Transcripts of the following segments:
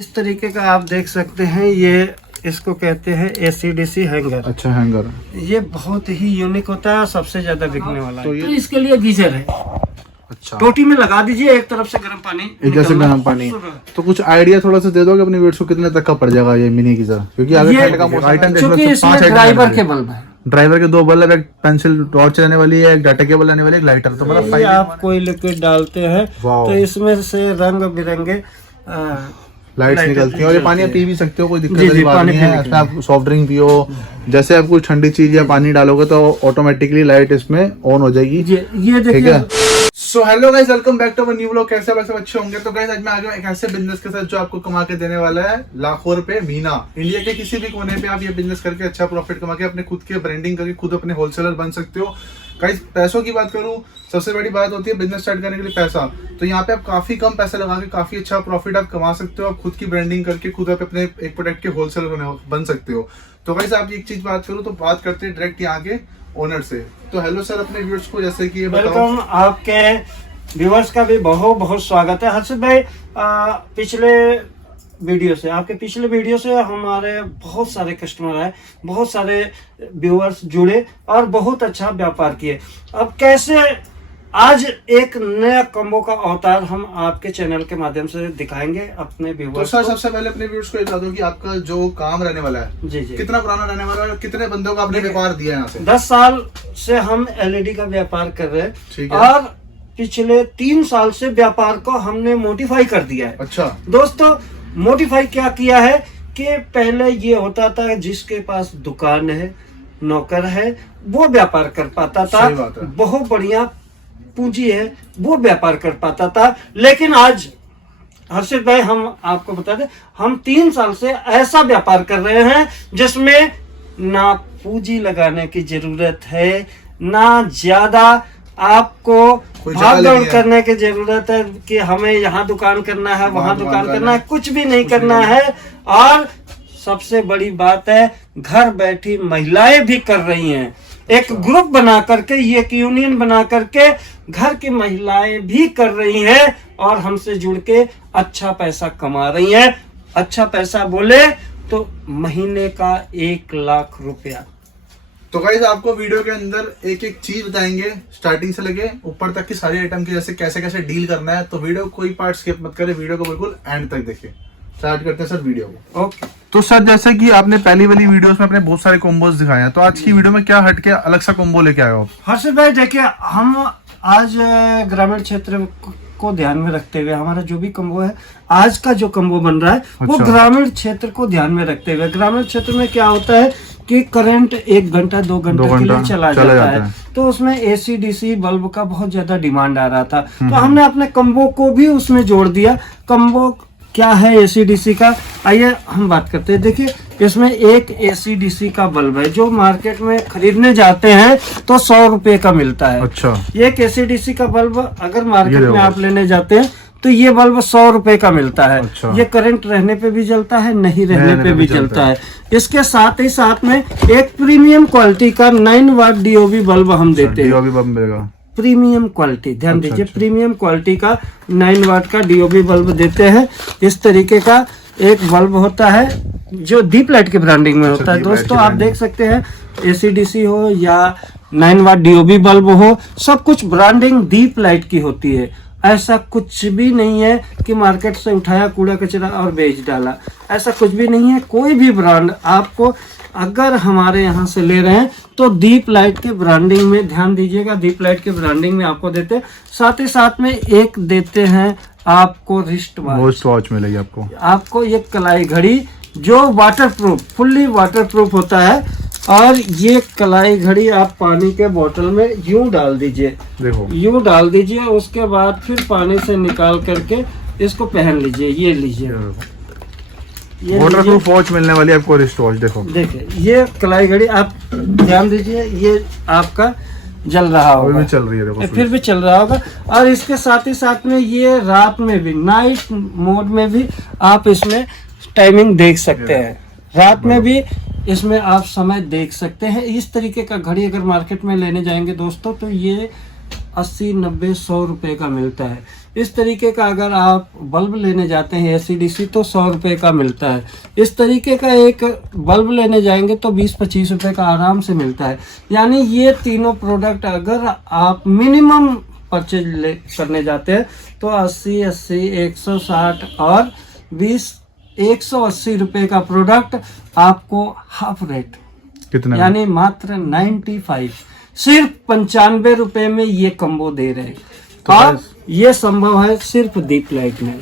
इस तरीके का आप देख सकते हैं, ये इसको कहते हैं ACDC हैंगर। अच्छा हैंगर, ये बहुत ही यूनिक होता है, सबसे ज्यादा बिकने वाला तो है। ये- तो इसके लिए गीजर है, अच्छा टोटी में लगा दीजिए, एक तरफ से गर्म पानी एक जैसे निकलना। गर्म पानी। तो कुछ आइडिया थोड़ा सा दे दोगे अपने व्यूअर्स को, कितने तक का पड़ जाएगा ये मिनी गीजर? क्योंकि आगे ये- ठंड का मौसम, आइटम देख लो, क्योंकि इसमें 5 ड्राइवर के बल्ब है, ड्राइवर के 2 बल्ब, एक पेंसिल टॉर्च रहने वाली है, एक डाटा केबल रहने वाली है, एक लाइटर। तो मतलब ये आप कोई लिक्विड डालते हैं वाओ। तो इसमें से रंग बिरंगे लाइट्स निकलती हैं और ये पानी आप पी भी सकते हो, कोई दिक्कत जी, वाली बात पानी नहीं है। पीने इसमें आप सॉफ्ट ड्रिंक पियो, जैसे आप कोई ठंडी चीज या पानी डालोगे तो ऑटोमेटिकली लाइट इसमें ऑन हो जाएगी। ये ठीक देखिए। है। So hello guys, welcome back to our new vlog. कैसे आप सब अच्छे होंगे? तो गाइस आज मैं आ गया एक ऐसे बिजनेस के साथ जो आपको कमा के देने वाला है लाखों रुपए महीना। इंडिया के किसी भी कोने पे आप ये बिजनेस करके अच्छा प्रॉफिट कमा के अपने खुद के ब्रांडिंग करके खुद अपने होलसेलर बन सकते हो। गाइस पैसों की बात करूं, सबसे बड़ी बात होती है बिजनेस स्टार्ट करने के लिए पैसा। तो यहाँ पे आप काफी कम पैसा लगा के काफी अच्छा प्रॉफिट आप कमा सकते हो। आप खुद की ब्रांडिंग करके खुद आप अपने एक प्रोडक्ट के होलसेलर बन सकते हो। तो गाइस आप एक चीज बात करूं तो बात करते हैं डायरेक्ट यहाँ के ओनर से। तो हेलो सर, अपने व्यूअर्स को जैसे कि ये बताओ। वेलकम, आपके व्यूअर्स का भी बहुत बहुत स्वागत है। हर्षित भाई, पिछले वीडियो से हमारे बहुत सारे कस्टमर आए, बहुत सारे व्यूअर्स जुड़े और बहुत अच्छा व्यापार किए। अब कैसे आज एक नया कॉम्बो का अवतार हम आपके चैनल के माध्यम से दिखाएंगे अपने तो व्यूअर्स सर को। सबसे पहले अपने व्यूअर्स को ये बता दो कि आपका जो काम रहने वाला है जी जी, कितना पुराना रहने वाला है और कितने बंदों को आपने व्यापार दिया है यहाँ से? 10 साल से हम LED का व्यापार कर रहे हैं ठीक है। और पिछले 3 साल से व्यापार को हमने मॉडिफाई कर दिया है। अच्छा, दोस्तों, मॉडिफाई क्या किया है कि पहले ये होता था जिसके पास दुकान है, नौकर है, वो व्यापार कर पाता था, सही बात है। बहुत बढ़िया पूंजी है, वो व्यापार कर पाता था। लेकिन आज हर्षित भाई, हम आपको बता दें, हम 3 साल से ऐसा व्यापार कर रहे हैं जिसमें ना पूंजी लगाने की जरूरत है, ना ज्यादा आपको कोई भाग जगह दौड़ लेनी है। करने की जरूरत है कि हमें यहाँ दुकान करना है, वहां दुकान करना है, कुछ भी नहीं करना है। और सबसे बड़ी बात है, घर बैठी महिलाएं भी कर रही हैं। एक ग्रुप बना करके, ये एक यूनियन बना करके घर की महिलाएं भी कर रही हैं और हमसे जुड़ के अच्छा पैसा कमा रही हैं। अच्छा पैसा बोले तो महीने का 1 लाख रुपया। तो गाइस आपको वीडियो के अंदर एक एक चीज बताएंगे स्टार्टिंग से लेके ऊपर तक की सारी आइटम की, जैसे कैसे कैसे डील करना है। तो वीडियो कोई पार्ट स्किप मत करें, वीडियो को बिल्कुल एंड तक देखिए। स्टार्ट करते हैं सर वीडियो को। ओके, तो सर जैसे कि आपने पहली वाली वीडियोस में अपने बहुत सारे कॉम्बोज दिखाए हैं, तो आज की वीडियो में क्या हट के अलग सा कॉम्बो लेके आए हो आप? हर्षित भाई देखिए, हम आज ग्रामीण क्षेत्र को ध्यान में रखते हुए हमारा जो भी कम्बो है, आज का जो कम्बो बन रहा है वो अच्छा। ग्रामीण क्षेत्र को ध्यान में रखते हुए। ग्रामीण क्षेत्र में क्या होता है कि करंट 1 घंटा 2 घंटे के लिए चला जाता है, तो उसमें ACDC बल्ब का बहुत ज्यादा डिमांड आ रहा था। तो हमने अपने कम्बो को भी उसमें जोड़ दिया। कम्बो क्या है ACDC का, आइए हम बात करते हैं। देखिए, इसमें एक ACDC का बल्ब है जो मार्केट में खरीदने जाते हैं तो 100 रुपए का मिलता है। अच्छा, ये एक ACDC का बल्ब अगर मार्केट ये में आप लेने जाते हैं तो ये बल्ब 100 रुपए का मिलता है। अच्छा। ये करंट रहने पे भी जलता है, नहीं रहने पे भी जलता है। इसके साथ ही साथ में एक प्रीमियम क्वालिटी का 9 वाट DOB बल्ब हम देते हैं। DOB बल्ब मिलेगा। प्रीमियम क्वालिटी, ध्यान अच्छा, दीजिए, अच्छा। प्रीमियम क्वालिटी का 9 वाट का DOB बल्ब देते हैं। इस तरीके का एक बल्ब होता है जो दीप लाइट के ब्रांडिंग में होता है। दीप लाइट दोस्तों की आप branding। देख सकते हैं, ACDC हो या 9 वाट DOB बल्ब हो, सब कुछ ब्रांडिंग दीप लाइट की होती है। ऐसा कुछ भी नहीं है कि मार्केट से उठाया कूड़ा कचरा और बेच डाला, ऐसा कुछ भी नहीं है। कोई भी ब्रांड आपको अगर हमारे यहाँ से ले रहे हैं तो दीप लाइट के ब्रांडिंग में ध्यान दीजिएगा, दीप लाइट के ब्रांडिंग में आपको देते हैं। साथ ही साथ में एक देते हैं आपको रिस्ट वॉच मिलेगी आपको। आपको ये कलाई घड़ी जो वाटरप्रूफ, फुल्ली वाटरप्रूफ होता है। और ये कलाई घड़ी आप पानी के बोतल में यूं डाल दीजिए, देखो यूं डाल दीजिए, उसके बाद फिर पानी से निकाल करके इसको पहन लीजिए। ये लीजिए, ये वाटरप्रूफ वॉच मिलने वाली है आपको, रिस्ट वॉच। देखो देखिए, ये कलाई घड़ी आप ध्यान दीजिए, ये आपका जल रहा अभी होगा, भी चल रही है, देखो फिर भी चल रहा होगा। और इसके साथ ही साथ में ये रात में भी, नाइट मोड में भी आप इसमें टाइमिंग देख सकते हैं। रात में भी इसमें आप समय देख सकते हैं। इस तरीके का घड़ी अगर मार्केट में लेने जाएंगे दोस्तों तो ये 80, 90, 100 रुपए का मिलता है। इस तरीके का अगर आप बल्ब लेने जाते हैं AC/DC तो 100 रुपये का मिलता है। इस तरीके का एक बल्ब लेने जाएंगे तो 20-25 रुपये का आराम से मिलता है। यानी ये तीनों प्रोडक्ट अगर आप मिनिमम परचेज करने जाते हैं तो 80, 160 और 180 रुपये का प्रोडक्ट आपको हाफ रेट, कितने में? यानी मात्र 95, सिर्फ 95 रुपए में ये कम्बो दे रहे हैं। और ये संभव है सिर्फ दीप लाइट में।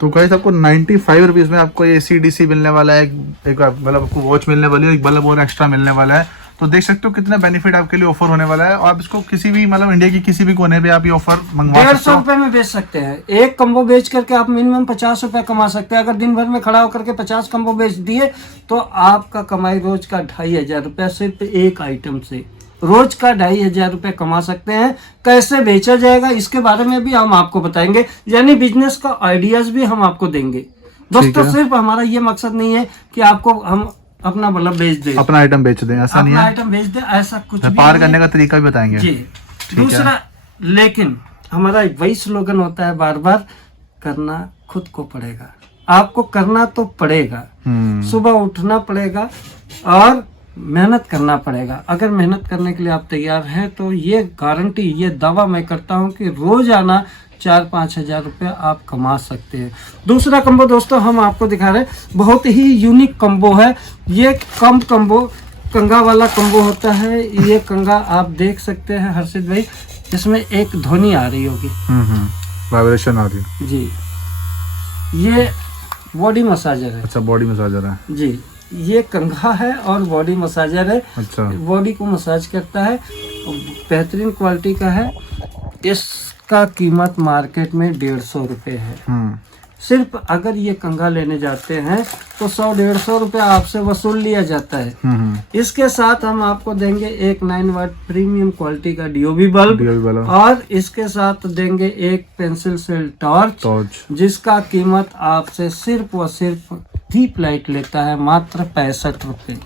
तो गाइस आपको 95 रुपीज में आपको ये AC/DC मिलने वाला है, एक मतलब आपको वॉच मिलने वाली है, एक बल्ब और एक्स्ट्रा मिलने वाला है। तो देख सकते हो कितना बेनिफिट आपके लिए ऑफर होने वाला है। और आप इसको किसी भी मतलब इंडिया की किसी भी कोने पे आप ये ऑफर मंगवा सकते 150 रुपए में बेच सकते हैं। एक कम्बो बेच करके आप मिनिमम 50 रुपए कमा सकते हैं। अगर दिन भर में खड़ा होकर के 50 कम्बो बेच दिए तो आपका कमाई रोज का 2500 रुपया सिर्फ एक आइटम से, रोज का 2500 रुपये कमा सकते हैं। कैसे बेचा जाएगा इसके बारे में भी हम आपको बताएंगे, यानी बिजनेस का आइडियाज भी हम आपको देंगे। दोस्तों सिर्फ हमारा ये मकसद नहीं है कि आपको हम अपना बल्ब बेच दें, अपना आइटम बेच दें, ऐसा नहीं है। आइटम बेच दें ऐसा कुछ भी व्यापार करने का तरीका भी बताएंगे जी। दूसरा, लेकिन हमारा वही स्लोगन होता है बार बार, करना खुद को पड़ेगा। आपको करना तो पड़ेगा, सुबह उठना पड़ेगा और मेहनत करना पड़ेगा। अगर मेहनत करने के लिए आप तैयार हैं तो ये गारंटी, ये दावा मैं करता हूं कि रोजाना 4-5 हजार रुपये आप कमा सकते हैं। दूसरा कम्बो दोस्तों हम आपको दिखा रहे हैं, बहुत ही यूनिक कम्बो है। ये कम कम्बो कंगा वाला कम्बो होता है। ये कंगा आप देख सकते हैं हर्षित भाई, इसमें एक ध्वनि आ रही होगी, वाइब्रेशन आ रही जी। ये बॉडी मसाजर है। अच्छा, बॉडी मसाजर है जी। ये कंघा है और बॉडी मसाजर है। अच्छा, बॉडी को मसाज करता है, बेहतरीन क्वालिटी का है। इसका कीमत मार्केट में 150 रुपये है। सिर्फ अगर ये कंघा लेने जाते हैं तो 100-150 रुपया आपसे वसूल लिया जाता है। इसके साथ हम आपको देंगे एक 9 वाट प्रीमियम क्वालिटी का DOB बल्ब और इसके साथ देंगे एक पेंसिल सेल टॉर्च, जिसका कीमत आपसे सिर्फ व सिर्फ दीप लाइट लेता है मात्र 65 रुपए।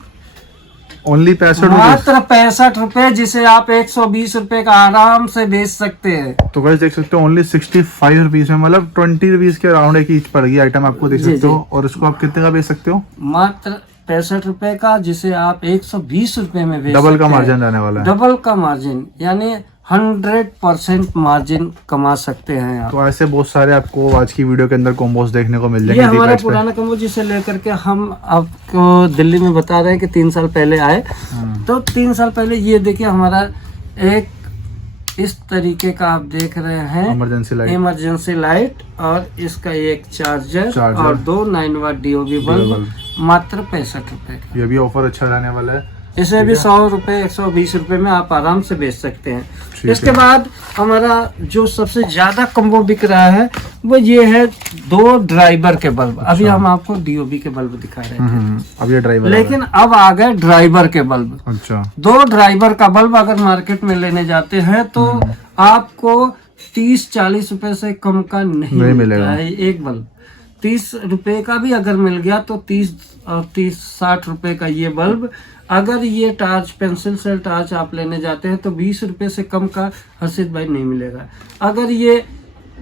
ओनली 65 मात्र 65 रुपए, जिसे आप 120 रुपए का आराम से बेच सकते हैं। तो गाइस देख सकते हो ओनली 65 रुपीज में, मतलब 20 रुपीज के अराउंड एक ईच पड़ेगी आइटम आपको, देख सकते हो। और इसको आप कितने का बेच सकते हो? मात्र 65 रुपए का, जिसे आप 120 रुपए में बेच डबल सकते का हैं। मार्जिन रहने वाला है। डबल का मार्जिन, यानी 100% मार्जिन कमा सकते हैं आप। तो ऐसे बहुत सारे आपको आज की वीडियो के अंदर कॉम्बोस देखने को मिल ये जाएंगे। हमारा पुराना कम्बो जिसे लेकर के हम आपको दिल्ली में बता रहे हैं कि 3 साल पहले आए। तो 3 साल पहले ये देखिए हमारा एक इस तरीके का आप देख रहे हैं इमरजेंसी लाइट और इसका एक चार्जर और 2 9 वाट DOB बल्ब मात्र 65 रुपए का। ये भी ऑफर अच्छा रहने वाला है। इसे भी 100 रुपए 120 रुपए में आप आराम से बेच सकते हैं। इसके बाद हमारा जो सबसे ज्यादा कम्बो बिक रहा है वो ये है 2 ड्राइवर के बल्ब। अभी हम आपको DOB के बल्ब दिखा रहे थे, अब ये ड्राइवर, लेकिन अब आ गए ड्राइवर के बल्ब। अच्छा, 2 ड्राइवर का बल्ब अगर मार्केट में लेने जाते हैं तो आपको 30-40 रुपए से कम का नहीं मिलेगा है एक बल्ब। 30 रुपए का भी अगर मिल गया तो 30-60 रुपए का ये बल्ब। अगर ये टार्च पेंसिल सेल टार्च आप लेने जाते हैं तो 20 रुपए से कम का हर्षित भाई नहीं मिलेगा। अगर ये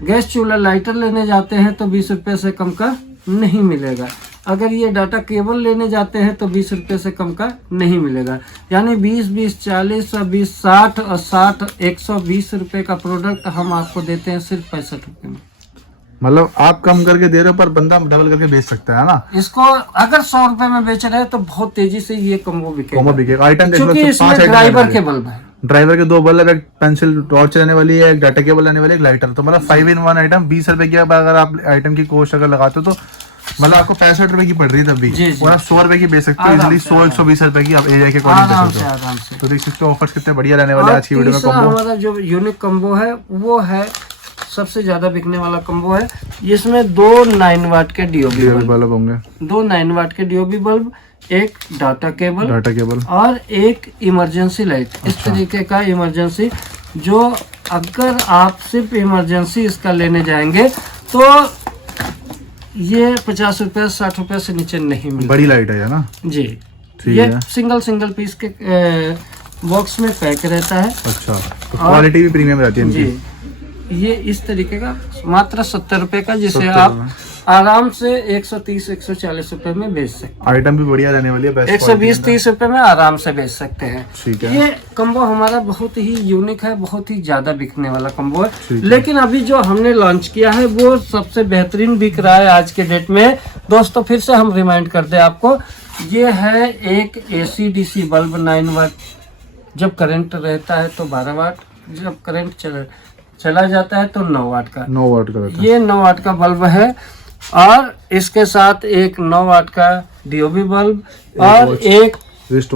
गैस चूल्हा लाइटर लेने जाते हैं तो 20 रुपए से कम का नहीं मिलेगा। अगर ये डाटा केबल लेने जाते हैं तो 20 रुपए से कम का नहीं मिलेगा। यानी 20, 40 और 20, 60 और 60 120 रुपए का प्रोडक्ट हम आपको देते हैं सिर्फ 65 रुपए में। मतलब आप कम करके दे रहे हो पर बंदा डबल करके बेच सकता है ना। इसको अगर 100 रुपए में बेच रहे हैं तो बहुत तेजी से ये कम्बो बिकेगा। आइटम देख लो, क्योंकि इसमें ड्राइवर के बल्ब है। ड्राइवर के 2 बल्ब, एक पेंसिल टॉर्च रहने वाली है, एक डाटा केबल रहने वाली है, एक लाइटर। तो मतलब 5 in 1 आइटम। 20 रुपए की अगर आप आइटम की कॉस्ट अगर लगाते हो तो मतलब आपको 65 रुपए की पड़ रही है तब भी। और आप 100 रुपए की बेच सकते हो इजिली। 100-120 रुपए की आप एरिया के अकॉर्डिंग बेच सकते हो। तो देख सकते हो ऑफर्स कितने बढ़िया रहने वाले आज की वीडियो में। कॉम्बो हमारा जो यूनिक कम्बो है वो है सबसे ज्यादा बिकने वाला कम्बो है। इसमें 2 9 वाट के DOB बल्ब होंगे, 2 9 वाट के DOB बल्ब, एक डाटा केबल और एक इमरजेंसी लाइट। इस तरीके का इमरजेंसी, जो अगर आप सिर्फ इमरजेंसी इसका लेने जाएंगे तो ये 50 रुपए 60 रुपए से नीचे नहीं मिलेगा। बड़ी लाइट है ना जी। ये सिंगल पीस के बॉक्स में पैक रहता है। अच्छा, तो क्वालिटी भी प्रीमियम रहती है जी। ये इस तरीके का मात्र 70 रुपए का, जिसे 70 आप में। आराम से 130-140 रुपए में बेच सकते हैं। आइटम भी बढ़िया रहने वाली है, बेस्ट 120-30 रुपए में आराम से बेच सकते हैं। ठीक है। ये कम्बो हमारा बहुत ही यूनिक है, बहुत ही ज्यादा बिकने वाला कम्बो है। ठीक है। लेकिन अभी जो हमने लॉन्च किया है वो सबसे बेहतरीन बिक रहा है आज के डेट में। दोस्तों फिर से हम रिमाइंड कर दे आपको, ये है एक AC/DC बल्ब 9 वाट। जब करंट रहता है तो 12 वाट, जब करंट चला जाता है तो 9 वाट का। 9 वाट का रहता है। ये 9 वाट का बल्ब है और इसके साथ एक 9 वाट का DOB बल्ब और वॉच। एक रिस्ट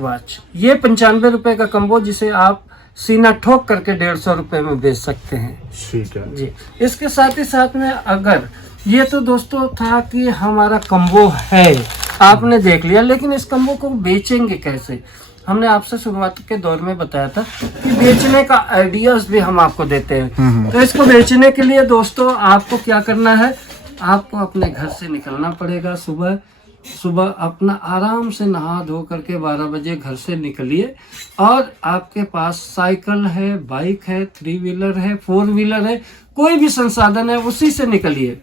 वॉच। ये 95 रुपए का कम्बो, जिसे आप सीना ठोक करके 150 रुपए में बेच सकते हैं। ठीक है जी। इसके साथ ही साथ में अगर ये तो दोस्तों था कि हमारा कम्बो है, आपने देख लिया, लेकिन इस कम्बो को बेचेंगे कैसे? हमने आपसे शुरुआत के दौर में बताया था कि बेचने का आइडियाज भी हम आपको देते हैं। तो इसको बेचने के लिए दोस्तों आपको क्या करना है, आपको अपने घर से निकलना पड़ेगा। सुबह अपना आराम से नहा धो करके 12 बजे घर से निकलिए और आपके पास साइकिल है, बाइक है, 3 व्हीलर है, 4 व्हीलर है, कोई भी संसाधन है उसी से निकलिए।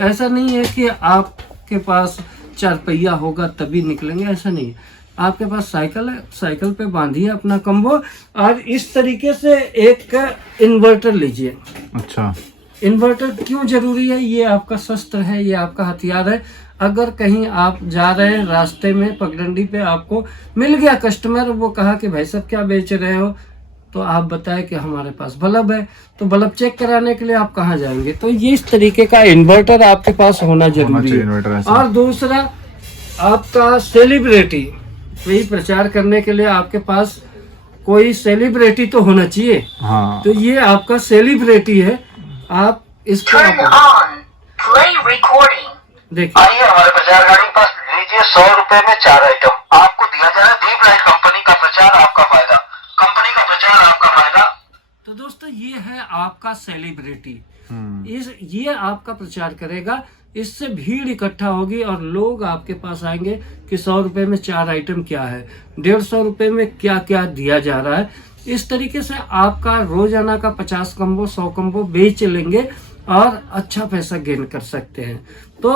ऐसा नहीं है कि आपके पास 4 पहिया होगा तभी निकलेंगे, ऐसा नहीं है। आपके पास साइकिल है, साइकिल पे बांधिए अपना कम्बो और इस तरीके से एक इन्वर्टर लीजिए। अच्छा, इन्वर्टर क्यों जरूरी है? ये आपका शस्त्र है, ये आपका हथियार है। अगर कहीं आप जा रहे हैं, रास्ते में पगडंडी पे आपको मिल गया कस्टमर, वो कहा कि भाई साहब क्या बेच रहे हो, तो आप बताएं कि हमारे पास बल्ब है, तो बल्ब चेक कराने के लिए आप कहाँ जाएंगे? तो ये इस तरीके का इन्वर्टर आपके पास होना जरूरी है। और दूसरा, आपका सेलिब्रिटी, वही प्रचार करने के लिए आपके पास कोई सेलिब्रिटी तो होना चाहिए। हाँ। तो ये आपका सेलिब्रिटी है, आप इसको देखिए। आइए हमारे प्रचार गाड़ी के पास लीजिए 100 रुपए में 4 आइटम आपको दिया जा रहा है। दीप लाइट कंपनी का प्रचार आपका फायदा, कंपनी का प्रचार आपका फायदा। तो दोस्तों ये है आपका सेलिब्रिटी, ये आपका प्रचार करेगा, इससे भीड़ इकट्ठा होगी और लोग आपके पास आएंगे कि 100 रुपए में 4 आइटम क्या है, 150 रुपए में क्या क्या दिया जा रहा है। इस तरीके से आपका रोजाना का 50 कम्बो 100 कम्बो बेच लेंगे और अच्छा पैसा गेन कर सकते हैं। तो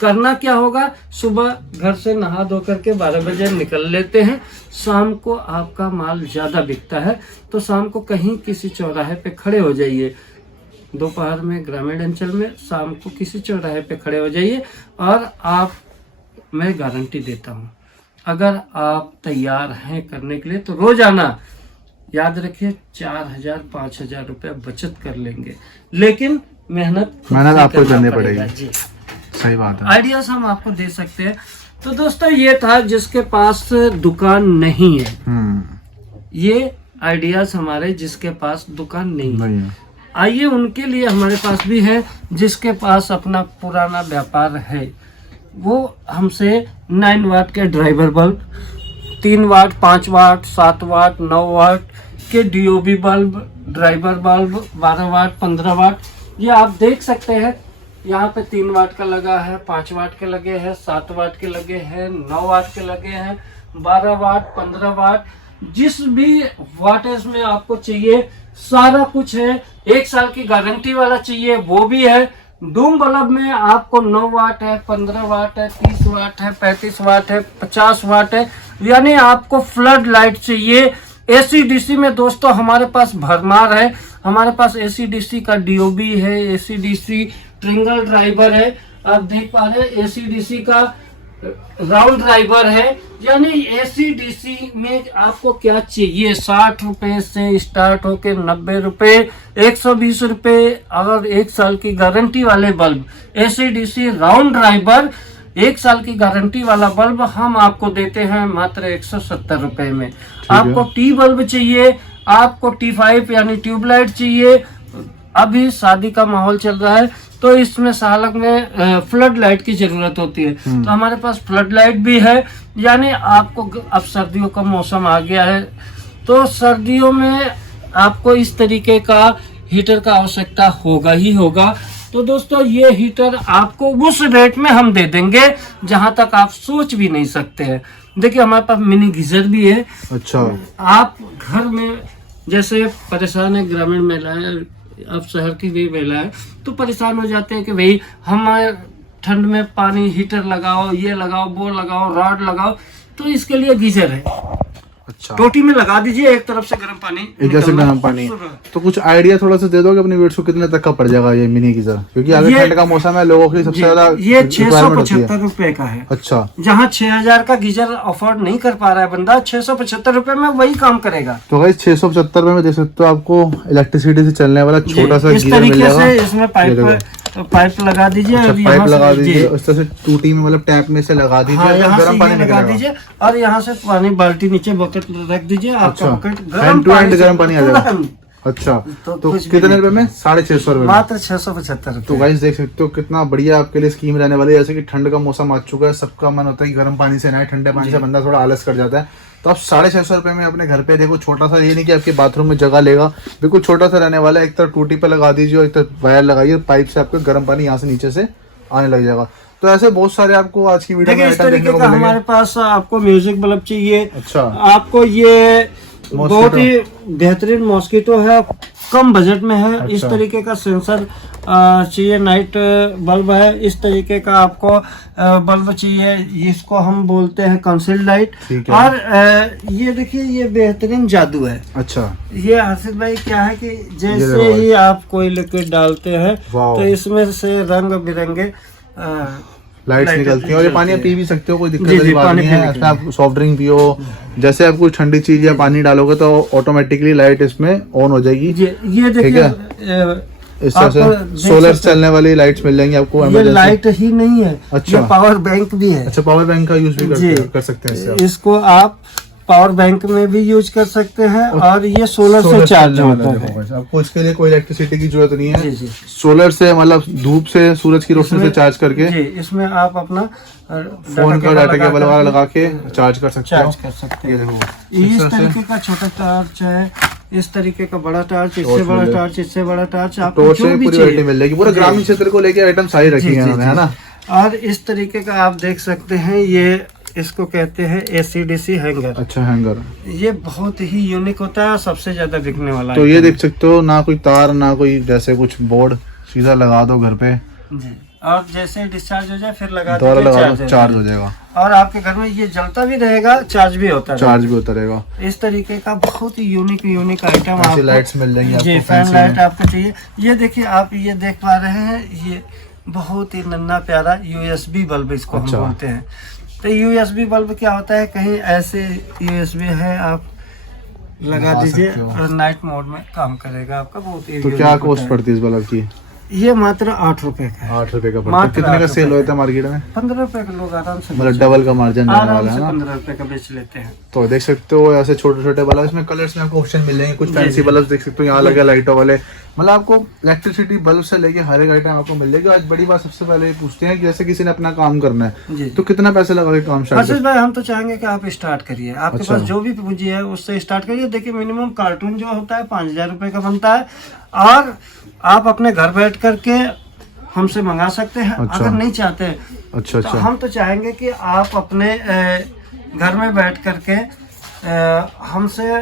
करना क्या होगा, सुबह घर से नहा धो करके 12 बजे निकल लेते हैं। शाम को आपका माल ज़्यादा बिकता है तो शाम को कहीं किसी चौराहे पे खड़े हो जाइए, दोपहर में ग्रामीण अंचल में शाम को किसी चौराहे पे खड़े हो जाइए और आप, मैं गारंटी देता हूँ, अगर आप तैयार हैं करने के लिए तो रोजाना याद रखिए 4,000-5,000 रुपये बचत कर लेंगे। लेकिन मेहनत आपको करनी पड़ेगी। जी, सही बात है। आइडियाज हम आपको दे सकते हैं। तो दोस्तों ये था जिसके पास दुकान नहीं है, ये आइडियाज हमारे जिसके पास दुकान नहीं है। आइए उनके लिए हमारे पास भी है, जिसके पास अपना पुराना व्यापार है, वो हमसे 9 वाट के ड्राइवर बल्ब, 3 वाट, 5 वाट, 7 वाट, 9 वाट के DOB बल्ब, ड्राइवर बल्ब, 12 वाट, 15 वाट, ये आप देख सकते हैं। यहाँ पे 3 वाट का लगा है, 5 वाट के लगे हैं, 7 वाट के लगे हैं, 9 वाट के लगे हैं, 12 वाट, 15 वाट, जिस भी वाटेज में आपको चाहिए सारा कुछ है। 1 साल की गारंटी वाला चाहिए वो भी है। डूम बल्ब में आपको 9 वाट है, 15 वाट है, 30 वाट है, 35 वाट है, 50 वाट है, यानी आपको फ्लड लाइट चाहिए। AC/DC में दोस्तों हमारे पास भरमार है। हमारे पास AC/DC का DOB है, AC/DC ट्रिंगल ड्राइवर है, आप देख पा रहे हैं, AC/DC का राउंड ड्राइवर है। यानी AC/DC में आपको क्या चाहिए, 60 रुपए से स्टार्ट होकर 90 रुपए, 120 रुपए और 1 साल की गारंटी वाले बल्ब। AC/DC राउंड ड्राइवर 1 साल की गारंटी वाला बल्ब हम आपको देते हैं मात्र 170 रुपए में। आपको T बल्ब चाहिए, आपको T5 यानी ट्यूबलाइट चाहिए। अभी शादी का माहौल चल रहा है तो इसमें सालक में फ्लड लाइट की जरूरत होती है, तो हमारे पास फ्लड लाइट भी है। यानी आपको, अब सर्दियों का मौसम आ गया है तो सर्दियों में आपको इस तरीके का हीटर का आवश्यकता होगा ही होगा। तो दोस्तों ये हीटर आपको उस रेट में हम दे देंगे जहां तक आप सोच भी नहीं सकते हैं। देखिए हमारे पास मिनी गीजर भी है। अच्छा, आप घर में जैसे परेशान है, ग्रामीण महिलाएं अब शहर की भी महिला है तो परेशान हो जाते हैं कि भाई हम ठंड में पानी हीटर लगाओ, ये लगाओ, वो लगाओ, रॉड लगाओ, तो इसके लिए गीजर है। अच्छा, टोटी में लगा दीजिए, एक तरफ से गर्म पानी, एक जैसे गर्म पानी। तो कुछ आइडिया थोड़ा सा दे दोगे अपने व्यूअर्स को कितने तक का पड़ जाएगा ये मिनी गीजर, क्योंकि अगर ठंड का मौसम है लोगों की सबसे ज्यादा ये 675 रुपए का है। अच्छा, जहाँ 6000 का गीजर अफोर्ड नहीं कर पा रहा है बंदा, 675 रुपए में वही काम करेगा। तो गाइस 675 रुपए में देख सकते हो आपको इलेक्ट्रिसिटी से चलने वाला छोटा सा इस गीजर मिल तरीके जाएगा। से इसमें पाइप लगा दीजिए। अच्छा, और पाइप यहाँ लगा से- दीजिए इस तरह से टूटी में, मतलब टैप में से लगा दीजिए, हाँ, यहाँ गर्म से पानी ये लगा निकलेगा। दीजिए और यहाँ से पानी बाल्टी नीचे बकेट रख दीजिए, आपका अच्छा, बकेट हैंड टू हैंड गर्म पानी आ जाएगा। तुरंत। अच्छा, तो तो कुछ भी कितने नहीं। रुपए में? 650 रुपए में। मात्र 675 तो रुपए। गाइस देख सकते हो कितना बढ़िया आपके लिए स्कीम रहने वाली है। जैसे कि ठंड का मौसम आ चुका है, सबका मन होता है कि गर्म पानी से नहाए, ठंडे पानी से बंदा थोड़ा आलस कर जाता है। तो आप 650 रुपए में अपने घर पे देखो, छोटा सा, ये नहीं कि आपके बाथरूम में जगह लेगा, बिल्कुल छोटा सा रहने वाला है। एक तरफ टूटी पे लगा दीजिए और एक तरफ वायर लगाइए, पाइप से आपको गर्म पानी यहाँ से नीचे से आने लग जाएगा। तो ऐसे बहुत सारे आपको आज की वीडियो में देखिए इस आइटम देखने तरीके को का मिलेंगे। हमारे पास आपको म्यूजिक बल्ब चाहिए। अच्छा, आपको ये बहुत ही बेहतरीन मॉस्किटो है, कम बजट में है। इस अच्छा। तरीके का सेंसर चाहिए, नाइट बल्ब है। इस तरीके का आपको बल्ब चाहिए, इसको हम बोलते हैं कंसील लाइट। ठीक है। और ये देखिए ये बेहतरीन जादू है। अच्छा, ये हर्षित भाई क्या है कि ये जैसे देखो ही आप कोई लिक्विड डालते हैं वाओ। तो इसमें से रंग बिरंगे लाइट्स निकलती हैं और ये पानी आप पी भी सकते हो, कोई दिक्कत जी, वाली जी, बात पानी नहीं है। पीने के इसमें आप सॉफ्ट ड्रिंक पियो, जैसे आप कोई ठंडी चीज या पानी डालोगे तो ऑटोमेटिकली लाइट इसमें ऑन हो जाएगी। ये देखिए इस तरह से आप देख सोलर सकते हैं। चलने वाली लाइट्स मिल जाएंगी आपको। ये emergency। लाइट ही नहीं है, अच्छा। ये पावर बैंक भी है। अच्छा, पावर बैंक का यूज भी जी। कर सकते हैं इससे आप। इसको आप पावर बैंक में भी यूज कर सकते हैं और ये सोलर से चार्ज चलने वाला होता देखो है। guys, आपको इसके लिए कोई इलेक्ट्रिसिटी की जरूरत नहीं जी है। जी सोलर से, मतलब धूप से, सूरज की रोशनी से इसमें- चार्ज करके जी, इसमें आप अपना फोन का डाटा केबल वाला लगा के चार्ज कर सकते हो। चार्ज कर सकते ये हैं। देखो इस तरह से तरीके का छोटा टॉर्च है, इस तरीके का बड़ा टॉर्च, इससे टॉर्च बड़ा मिल टॉर्च, इससे बड़ा टॉर्च, आपको टॉर्च जो से भी पूरी चाहिए। वैरायटी मिल जाएगी। पूरा जी। ग्रामीण क्षेत्र को लेके आइटम सारी रखी जी, है जी, उन्होंने, है जी। ना। और इस तरीके का आप देख सकते हैं, ये इसको कहते हैं ACDC हैंगर। अच्छा, हैंगर। ये बहुत ही यूनिक होता है, सबसे ज्यादा बिकने वाला तो ये item देख सकते हो, ना कोई तार ना कोई जैसे कुछ बोर्ड, सीधा लगा दो घर पे, है। जी, और जैसे डिस्चार्ज हो जाए फिर लगा दोबारा दीजिए, लगा चार्ज दो, हो चार्ज जाएगा। हो जाएगा, और आपके घर में ये जलता भी रहेगा, चार्ज भी होता रहेगा। चार्ज भी होता रहेगा। इस तरीके का बहुत ही यूनिक आइटम ऐसी लाइट्स मिल जाएंगी जी, आपको फैन fancy लाइट में। आपको चाहिए। ये देखिए, आप ये देख पा रहे हैं, ये बहुत ही नन्हा प्यारा USB बल्ब इसको हम अच्छा। बोलते हैं। तो USB बल्ब क्या होता है, कहीं ऐसे USB है, आप लगा लगा दीजिए सकते हो। और नाइट मोड में काम करेगा आपका। बहुत ही तो unique क्या होता कॉस्ट है। पड़ती है इस बल्ब की? ये मात्र 8 रुपए का है। 8 रुपए का पड़ता है। मात्र कितने का 8 सेल रुपए होता है मार्केट में? 15 रुपए का लोग आराम से मतलब डबल का मार्जिन रहने आराम वाला से है ना। 15 रुपए का बेच लेते हैं। तो देख सकते हो ऐसे छोटे छोटे बल्ब, इसमें कलर्स में आपको ऑप्शन मिल जाएंगे। कुछ जी, फैंसी जी। बल्ब देख सकते हो, यहाँ लगे लाइटों वाले, मतलब आपको इलेक्ट्रिसिटी बल्ब से लेके हर एक आइटम आपको मिल जाएगा। आज बड़ी बात सबसे पहले ये पूछते हैं कि जैसे किसी ने अपना काम करना है जी, तो कितना पैसे लगा के काम स्टार्ट आशीष भाई, हम तो चाहेंगे कि आप स्टार्ट करिए। आपके अच्छा। पास जो भी पूंजी है उससे स्टार्ट करिए। देखिए, मिनिमम कार्टून जो होता है 5000 रुपए का बनता है, और आप अपने घर बैठ करके हमसे मंगा सकते हैं। अच्छा। अगर नहीं चाहते अच्छा तो अच्छा, हम तो चाहेंगे कि आप अपने घर में बैठ करके हमसे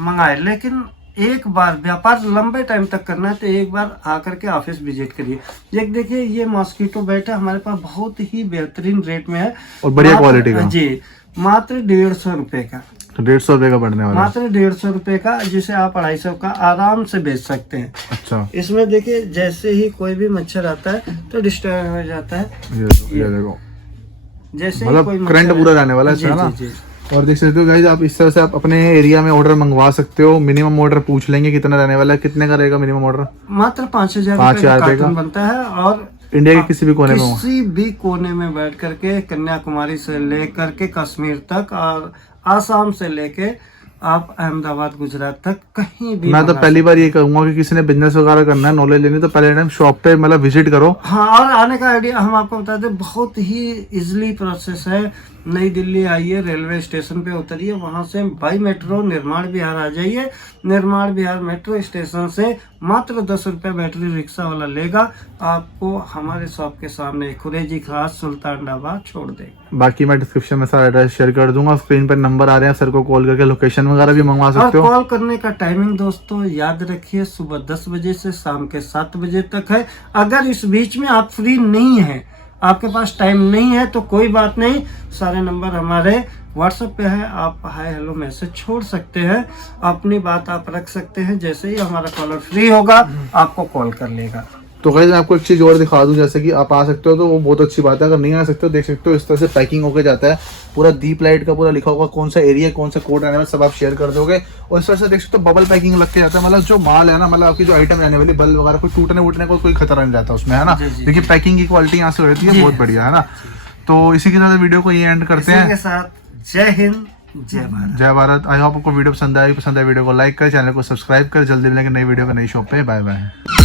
मंगाए। लेकिन एक बार व्यापार लंबे टाइम तक करना है तो एक बार आकर के ऑफिस विजिट करिए। ये देखिए, ये मॉस्किटो बैट है हमारे पास, बहुत ही बेहतरीन रेट में है और बढ़िया मात्र- क्वालिटी का। जी, मात्र 150 रुपए का। तो 150 रुपए का पड़ने वाला है। मात्र 150 रुपए का, जिसे आप 250 का आराम से बेच सकते हैं। अच्छा, इसमें देखिए, जैसे ही कोई भी मच्छर आता है तो डिस्टर्ब हो जाता है। ये देखो, जैसे ही मतलब कोई करंट मच्छर- पूरा रहने वाला है जी, इसका ना। जी, जी। और देख सकते हो गाइस, आप इस तरह से आप अपने एरिया में ऑर्डर मंगवा सकते हो। मिनिमम ऑर्डर पूछ लेंगे कितना रहने वाला है, कितने का रहेगा मिनिमम ऑर्डर? मात्र 5000 रुपए 5000 का रुपए का कार्टून बनता है। और इंडिया के किसी भी कोने में हो। किसी भी कोने में बैठ करके, कन्याकुमारी से लेकर के कश्मीर तक, और आसाम से लेके आप अहमदाबाद, गुजरात तक, कहीं भी मैं तो मंगा पहली बार ये कहूंगा कि किसी ने बिजनेस वगैरह करना है, नॉलेज लेनी, तो पहले टाइम शॉप पे मतलब विजिट करो। हाँ, और आने का आइडिया हम आपको बता दें, बहुत ही इजीली प्रोसेस है। नई दिल्ली आइए, रेलवे स्टेशन पे उतरिए, वहां से बाई मेट्रो निर्माण बिहार आ जाइए। निर्माण बिहार मेट्रो स्टेशन से मात्र 10 रुपये बैटरी रिक्शा वाला लेगा, आपको हमारे शॉप के सामने खुरेजी खास सुल्तान ढाबा छोड़ देगा। बाकी मैं डिस्क्रिप्शन में सारा एड्रेस शेयर कर दूंगा, स्क्रीन पर नंबर आ रहे हैं, सर को कॉल करके लोकेशन वगैरह भी मंगवा और सकते हो। कॉल करने का टाइमिंग दोस्तों याद रखिए, सुबह 10 बजे से शाम के 7 बजे तक है। अगर इस बीच में आप फ्री नहीं हैं, आपके पास टाइम नहीं है, तो कोई बात नहीं, सारे नंबर हमारे व्हाट्सएप पे है, आप हाय हेलो मैसेज छोड़ सकते हैं, अपनी बात आप रख सकते हैं। जैसे ही हमारा कॉलर फ्री होगा आपको कॉल कर लेगा। तो गाइस मैं आपको एक चीज़ और दिखा दूं, जैसे कि आप आ सकते हो तो वो बहुत अच्छी बात है, अगर नहीं आ सकते हो देख सकते हो इस तरह से पैकिंग होकर जाता है, पूरा दीप लाइट का पूरा लिखा होगा, कौन सा एरिया कौन सा कोड रहने वाला सब आप शेयर कर दोगे। और इस तरह से देख सकते हो बबल पैकिंग लग के जाता है, मतलब जो माल है ना, मतलब आपकी जो आइटम रहने वाली बल्ब वगैरह कोई टूटने वूटने का कोई खतरा नहीं रहता उसमें, है ना। देखिए पैकिंग की क्वालिटी यहाँ से रहती है बहुत बढ़िया, है ना। तो इसी के साथ वीडियो को ये एंड करते हैं। इसी के साथ जय हिंद जय भारत। जय भारत। आई होप आपको वीडियो पसंद आई वीडियो को लाइक कर, चैनल को सब्सक्राइब कर। जल्दी मिलेंगे नई वीडियो का नई शॉप पे। Bye bye.